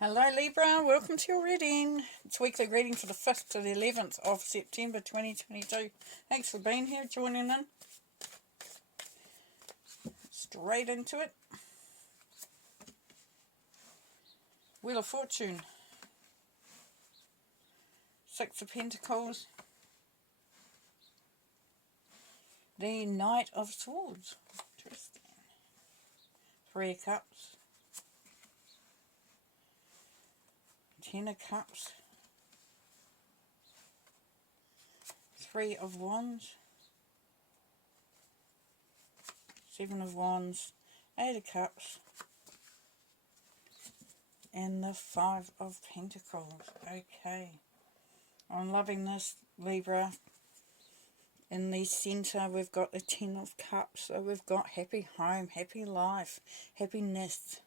Hello Libra, welcome to your reading. It's weekly reading for the 5th to the 11th of September 2022. Thanks for being here, joining in. Straight into it. Wheel of Fortune. Six of Pentacles. The Knight of Swords. Interesting. Three of Cups. Ten of Cups. Three of Wands. Seven of Wands. Eight of Cups. And the Five of Pentacles. Okay. I'm loving this, Libra. In the centre, we've got the Ten of Cups. So we've got happy home, happy life, happiness.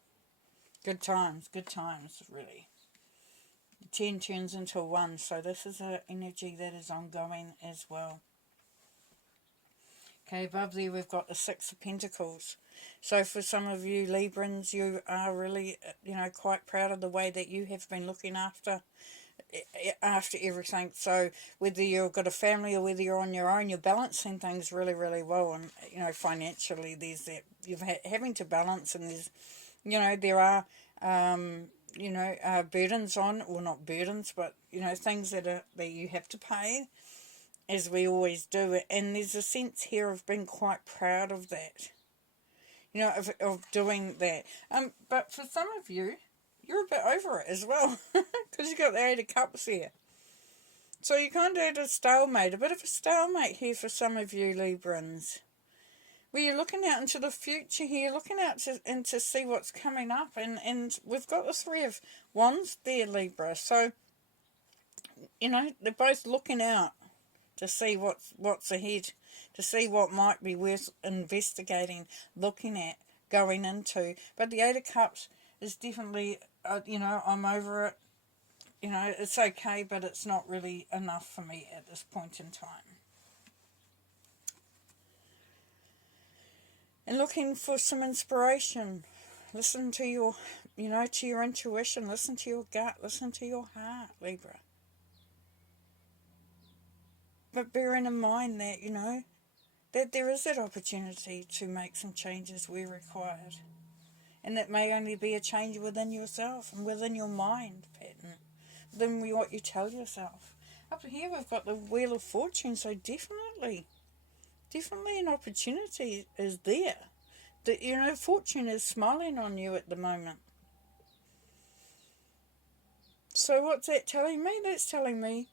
Good times, really. The 10 turns into a 1, so this is an energy that is ongoing as well. Okay, above there we've got the Six of Pentacles. So for some of you Librans, you are really, quite proud of the way that you have been looking after everything. So whether you've got a family or whether you're on your own, you're balancing things really, really well. And, financially, there's that, having to balance, and there's, there are, burdens on, or not burdens, but, things that you have to pay, as we always do. And there's a sense here of being quite proud of that, of doing that. But for some of you, you're a bit over it as well, because you've got the Eight of Cups here. So you kind of had a stalemate, a bit of a stalemate here for some of you Librans, where you're looking out into the future here, looking out to see what's coming up, and we've got the Three of Wands there, Libra. So, they're both looking out to see what's ahead, to see what might be worth investigating, looking at, going into. But the Eight of Cups is definitely, I'm over it. It's okay, but it's not really enough for me at this point in time. And looking for some inspiration. Listen to your, to your intuition. Listen to your gut. Listen to your heart, Libra. But bearing in mind that, that there is that opportunity to make some changes where required. And that may only be a change within yourself and within your mind pattern, within what you tell yourself. Up here we've got the Wheel of Fortune, so definitely an opportunity is there. That, fortune is smiling on you at the moment. So what's that telling me? That's telling me,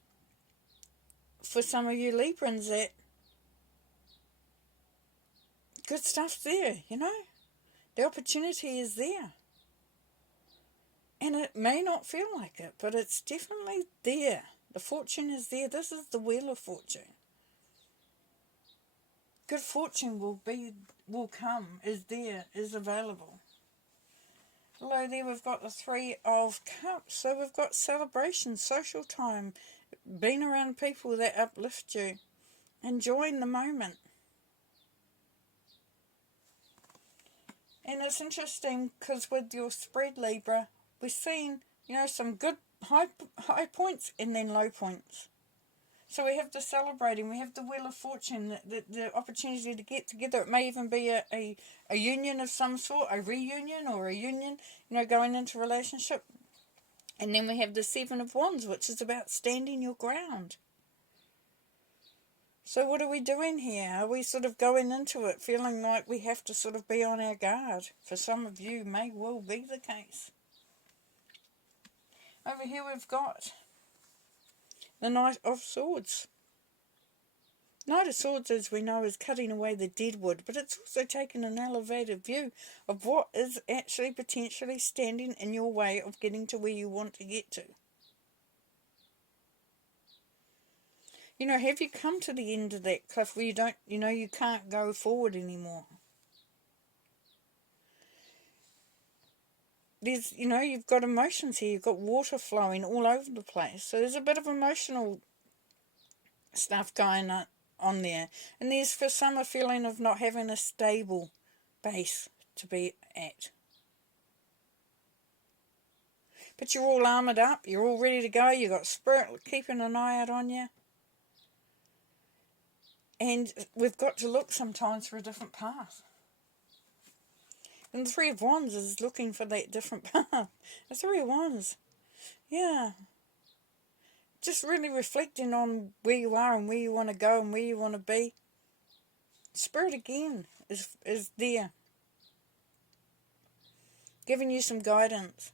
for some of you Librans, that good stuff's there, The opportunity is there. And it may not feel like it, but it's definitely there. The fortune is there. This is the Wheel of Fortune. Good fortune will come, is there, is available. Below there we've got the Three of Cups. So we've got celebration, social time, being around people that uplift you, enjoying the moment. And it's interesting because with your spread, Libra, we're seeing, some good high points and then low points. So we have the celebrating, we have the Wheel of Fortune, the opportunity to get together. It may even be a union of some sort, a reunion or a union, going into a relationship. And then we have the Seven of Wands, which is about standing your ground. So what are we doing here? Are we sort of going into it feeling like we have to sort of be on our guard? For some of you, may well be the case. Over here we've got the Knight of Swords. Knight of Swords, as we know, is cutting away the dead wood, but it's also taking an elevated view of what is actually potentially standing in your way of getting to where you want to get to. Have you come to the end of that cliff where you don't, you can't go forward anymore? There's, you've got emotions here, you've got water flowing all over the place. So there's a bit of emotional stuff going on there. And there's for some a feeling of not having a stable base to be at. But you're all armoured up, you're all ready to go, you've got spirit keeping an eye out on you. And we've got to look sometimes for a different path. And the Three of Wands is looking for that different path. The Three of Wands. Yeah. Just really reflecting on where you are and where you want to go and where you want to be. Spirit again is there. Giving you some guidance.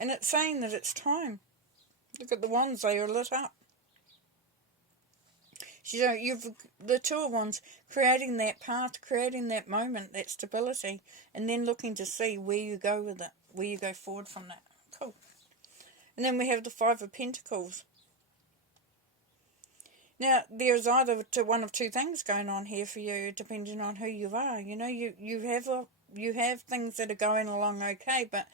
And it's saying that it's time. Look at the wands, they are lit up. So you've the Two of Wands, creating that path, creating that moment, that stability, and then looking to see where you go with it, where you go forward from that. Cool. And then we have the Five of Pentacles. Now, there's either one of two things going on here for you, depending on who you are. You know, you have things that are going along okay, but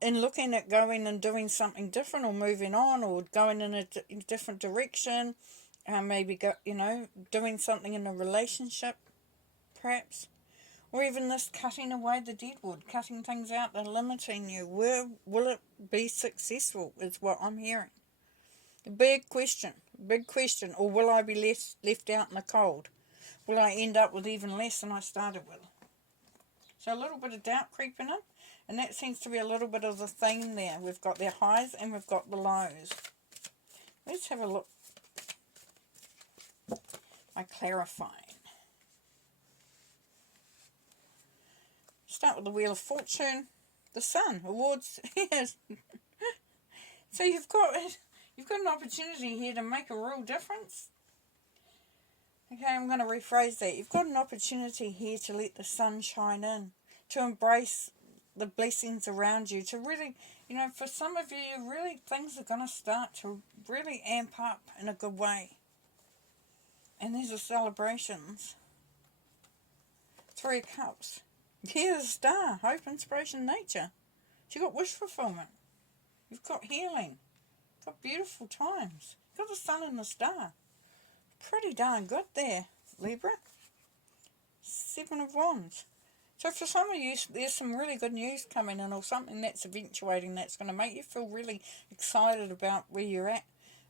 in looking at going and doing something different, or moving on, or going in a different direction, maybe doing something in a relationship, perhaps, or even this cutting away the deadwood, cutting things out that are limiting you. Will it be successful? Is what I'm hearing. Big question, or will I be left out in the cold? Will I end up with even less than I started with? So a little bit of doubt creeping in, and that seems to be a little bit of the theme there. We've got their highs and we've got the lows. Let's have a look. By clarifying. Start with the Wheel of Fortune, the Sun, awards. Yes. So you've got an opportunity here to make a real difference. Okay, I'm going to rephrase that. You've got an opportunity here to let the sun shine in, to embrace the blessings around you, to really, for some of you, really things are going to start to really amp up in a good way. And these are celebrations. Three of Cups. Here's a star. Hope, inspiration, nature. So you've got wish fulfillment. You've got healing. You've got beautiful times. You've got the sun and the star. Pretty darn good there, Libra. Seven of Wands. So for some of you, there's some really good news coming in, or something that's eventuating that's going to make you feel really excited about where you're at,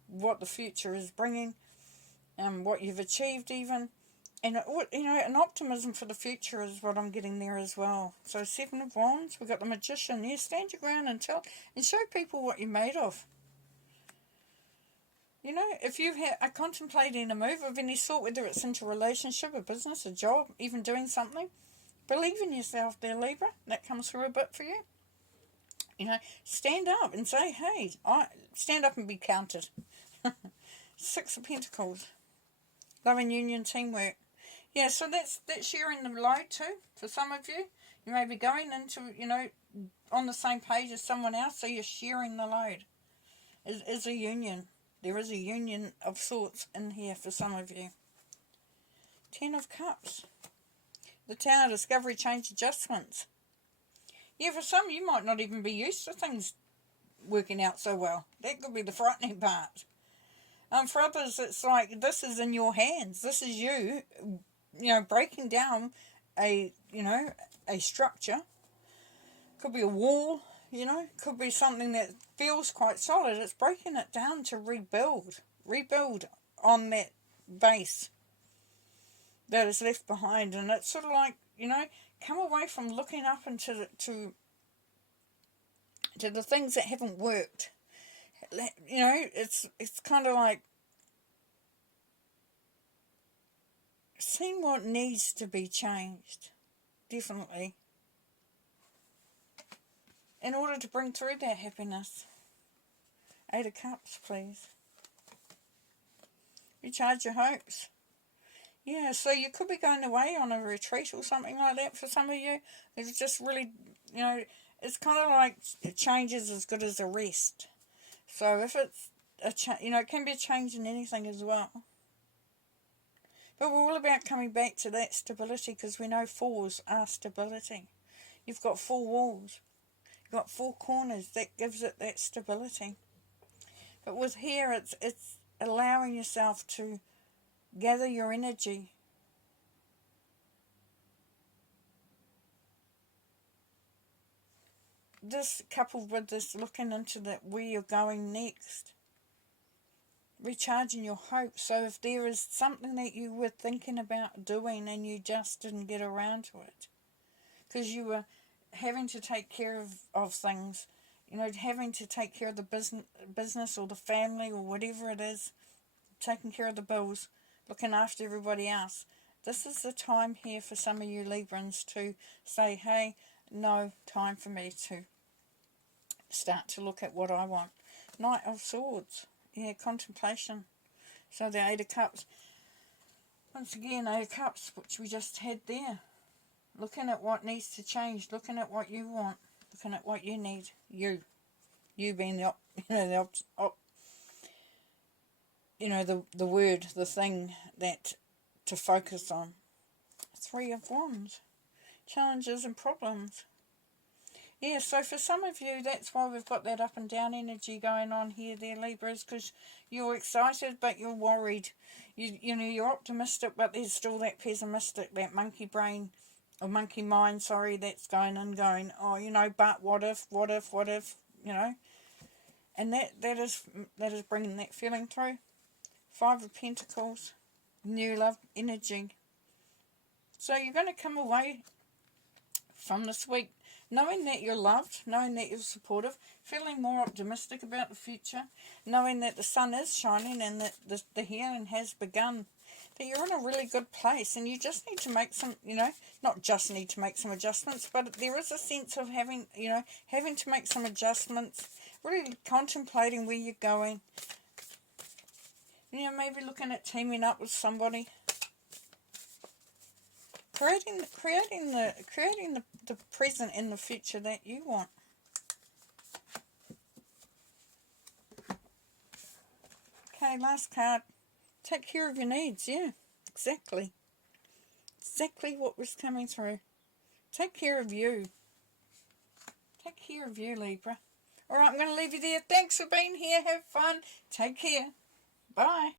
what the future is bringing, what you've achieved even. And, an optimism for the future is what I'm getting there as well. So Seven of Wands, we've got the Magician. Yeah, stand your ground and show people what you're made of. If you are contemplating a move of any sort, whether it's into a relationship, a business, a job, even doing something, believe in yourself there, Libra. That comes through a bit for you. Stand up and say, hey, stand up and be counted. Six of Pentacles. Love and union, teamwork. Yeah, so that's sharing the load too. For some of you, you may be going into, on the same page as someone else, so you're sharing the load. Is a union. There is a union of sorts in here for some of you. Ten of Cups. The Tower, discovery, change, adjustments. Yeah, for some, you might not even be used to things working out so well. That could be the frightening part. For others, it's like this is in your hands. This is you, breaking down a structure. Could be a wall, could be something that feels quite solid. It's breaking it down to rebuild on that base that is left behind. And it's sort of like, come away from looking up into to the things that haven't worked. It's kind of like seeing what needs to be changed, definitely, in order to bring through that happiness. Eight of Cups, please. Recharge your hopes. Yeah, so you could be going away on a retreat or something like that for some of you. It's just really, it's kind of like change is as good as a rest. So if it's it can be a change in anything as well. But we're all about coming back to that stability, because we know fours are stability. You've got four walls. You've got four corners. That gives it that stability. But with here, it's allowing yourself to gather your energy. this coupled with this looking into that where you're going next, recharging your hope. So if there is something that you were thinking about doing and you just didn't get around to it because you were having to take care of things, you know, having to take care of the business or the family or whatever it is, taking care of the bills, looking after everybody else, this is the time here for some of you Librans to say, hey, no, time for me to start to look at what I want. Knight of Swords. Yeah, contemplation. So the Eight of Cups. Once again, Eight of Cups, which we just had there. Looking at what needs to change. Looking at what you want. Looking at what you need. You being the word, the thing that to focus on. Three of Wands. Challenges and problems. Yeah, so for some of you, that's why we've got that up and down energy going on here there, Libras, because you're excited but you're worried. You're optimistic but there's still that pessimistic, that monkey brain, or monkey mind, sorry, that's going and going, oh, but what if, and that is bringing that feeling through. Five of Pentacles, new love energy. So you're going to come away from this week knowing that you're loved, knowing that you're supportive, feeling more optimistic about the future, knowing that the sun is shining and that the healing has begun, that you're in a really good place and you just need to make some, not just need to make some adjustments, but there is a sense of having to make some adjustments, really contemplating where you're going, maybe looking at teaming up with somebody. Creating the present and the future that you want. Okay, last card. Take care of your needs. Yeah, exactly. Exactly what was coming through. Take care of you. Take care of you, Libra. All right, I'm going to leave you there. Thanks for being here. Have fun. Take care. Bye.